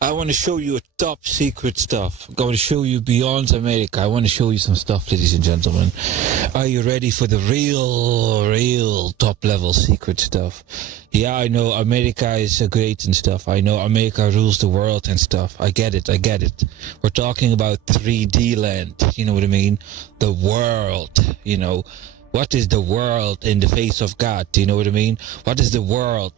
I want to show you a top secret stuff. I'm going to show you beyond America. I want to show you some stuff, ladies and gentlemen. Are you ready for the real top level secret stuff? Yeah, I know America is great and stuff. I know America rules the world and stuff. I get it. We're talking about 3D land. You know what I mean? The world, you know. What is the world in the face of God? Do you know what I mean? What is the world?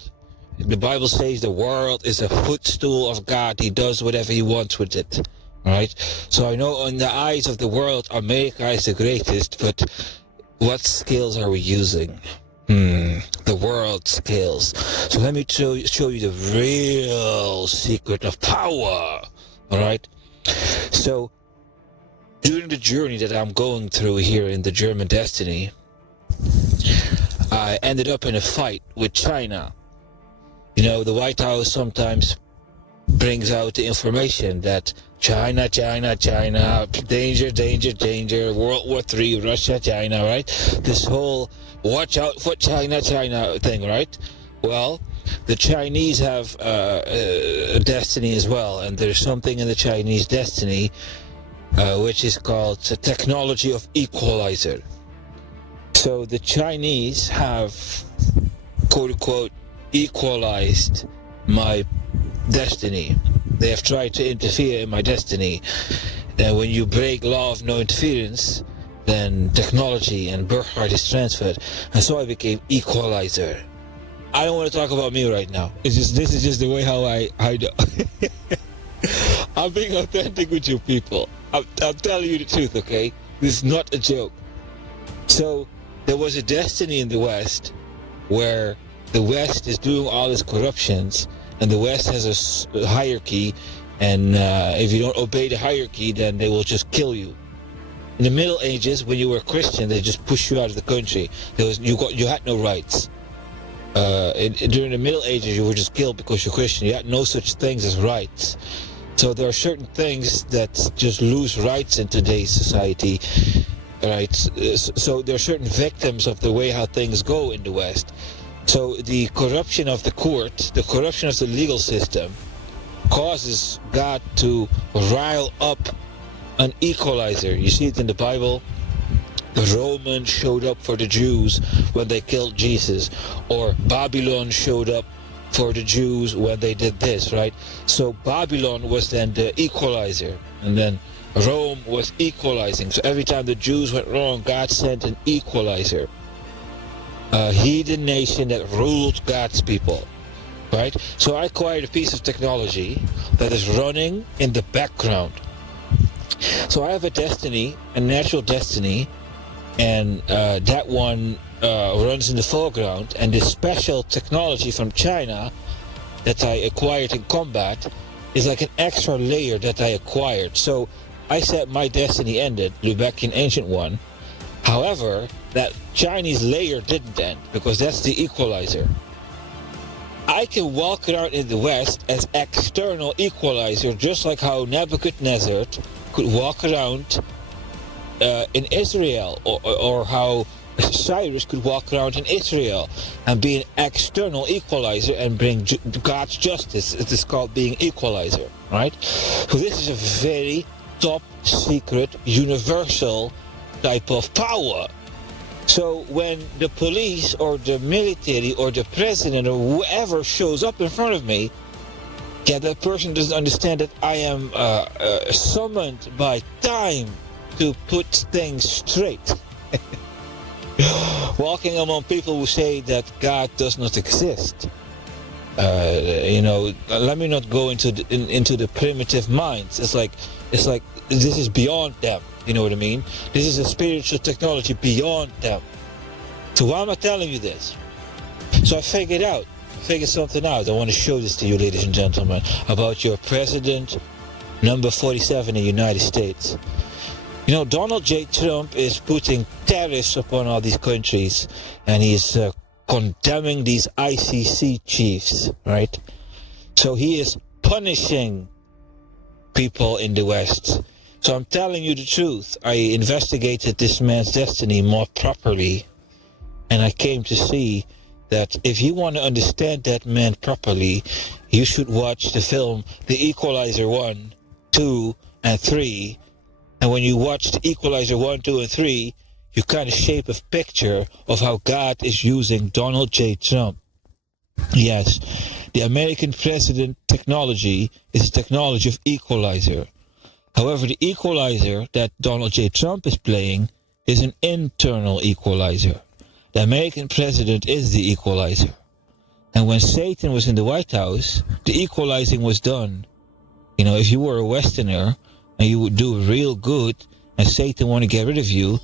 The Bible says the world is a footstool of God. He does whatever he wants with it. Right? So I know in the eyes of the world, America is the greatest, but what skills are we using? The world skills. So let me show you the real secret of power. Alright? So, during the journey that I'm going through here in the German destiny, I ended up in a fight with China. You know, the White House sometimes brings out the information that China, danger, World War III, Russia, China, right? This whole watch out for China thing, right? Well, the Chinese have a destiny as well, and there's something in the Chinese destiny which is called the technology of equalizer. So the Chinese have, quote-unquote, equalized my destiny. They have tried to interfere in my destiny. And when you break law of no interference, then technology and birthright is transferred. And so I became equalizer. I don't want to talk about me right now. This is just the way how I do. I'm being authentic with you people. I'm telling you the truth, okay? This is not a joke. So there was a destiny in the West where the West is doing all its corruptions, and the West has a hierarchy, and if you don't obey the hierarchy, then they will just kill you. In the Middle Ages, when you were a Christian, they just pushed you out of the country. You had no rights. During the Middle Ages, you were just killed because you're Christian. You had no such things as rights. So there are certain things that just lose rights in today's society. Right? So there are certain victims of the way how things go in the West. So the corruption of the court, the corruption of the legal system, causes God to rile up an equalizer. You see it in the Bible. The Romans showed up for the Jews when they killed Jesus, or Babylon showed up for the Jews when they did this, right? So Babylon was then the equalizer, and then Rome was equalizing. So every time the Jews went wrong, God sent an equalizer. A heathen nation that ruled God's people, right? So I acquired a piece of technology that is running in the background. So I have a destiny, a natural destiny, and that one runs in the foreground, and this special technology from China that I acquired in combat is like an extra layer that I acquired. So I said my destiny ended, Lubekian Ancient One. However, that Chinese layer didn't end, because that's the equalizer. I can walk around in the West as external equalizer, just like how Nebuchadnezzar could walk around in Israel, or how Cyrus could walk around in Israel and be an external equalizer and bring God's justice. It is called being equalizer, right? So this is a very top secret, universal type of power. So when the police or the military or the president or whoever shows up in front of me, that person doesn't understand that I am summoned by time to put things straight. Walking among people who say that God does not exist. Let me not go into the primitive minds. It's like this is beyond them. You know what I mean? This is a spiritual technology beyond them. So why am I telling you this? So I figured something out. I want to show this to you, ladies and gentlemen, about your president, number 47 in the United States. You know, Donald J. Trump is putting tariffs upon all these countries, and he's condemning these ICC chiefs, right? So he is punishing people in the West. So I'm telling you the truth. I investigated this man's destiny more properly, and I came to see that if you want to understand that man properly, you should watch the film The Equalizer 1, 2, and 3. And when you watch The Equalizer 1, 2, and 3, you kind of shape a picture of how God is using Donald J. Trump. Yes, the American president technology is the technology of equalizer. However, the equalizer that Donald J. Trump is playing is an internal equalizer. The American president is the equalizer. And when Satan was in the White House, the equalizing was done. You know, if you were a Westerner and you would do real good and Satan want to get rid of you,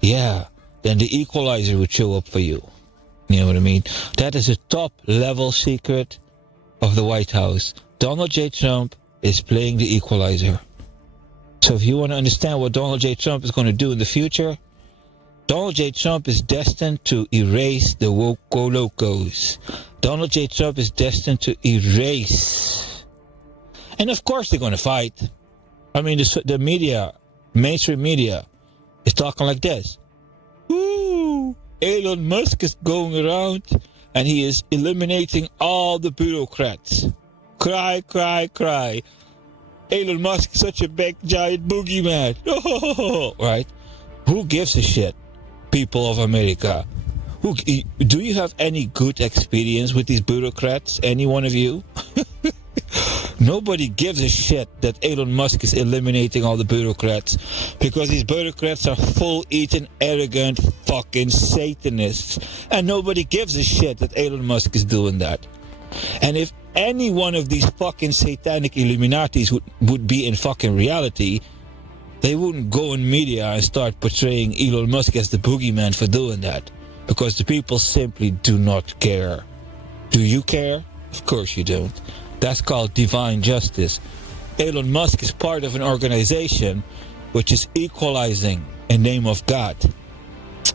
yeah, then the equalizer would show up for you. You know what I mean? That is a top level secret of the White House. Donald J. Trump is playing the equalizer. So if you want to understand what Donald J. Trump is going to do in the future, Donald J. Trump is destined to erase the Woco Locos. Donald J. Trump is destined to erase. And of course they're going to fight. I mean, the media, mainstream media, is talking like this. Ooh, Elon Musk is going around and he is eliminating all the bureaucrats. Cry, cry, cry. Elon Musk is such a big giant boogeyman. Right? Who gives a shit? People of America. Do you have any good experience with these bureaucrats? Any one of you? Nobody gives a shit that Elon Musk is eliminating all the bureaucrats, because these bureaucrats are full-eaten, arrogant, fucking Satanists. And nobody gives a shit that Elon Musk is doing that. And if any one of these fucking satanic Illuminatis would be in fucking reality, they wouldn't go in media and start portraying Elon Musk as the boogeyman for doing that. Because the people simply do not care. Do you care? Of course you don't. That's called divine justice. Elon Musk is part of an organization which is equalizing in the name of God.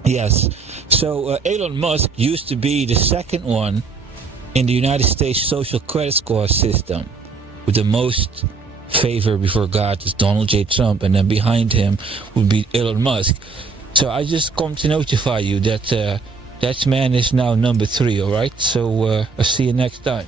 Yes. So Elon Musk used to be the second one in the United States social credit score system, with the most favor before God is Donald J. Trump, and then behind him would be Elon Musk. So I just come to notify you that that man is now number 3, all right? So I'll see you next time.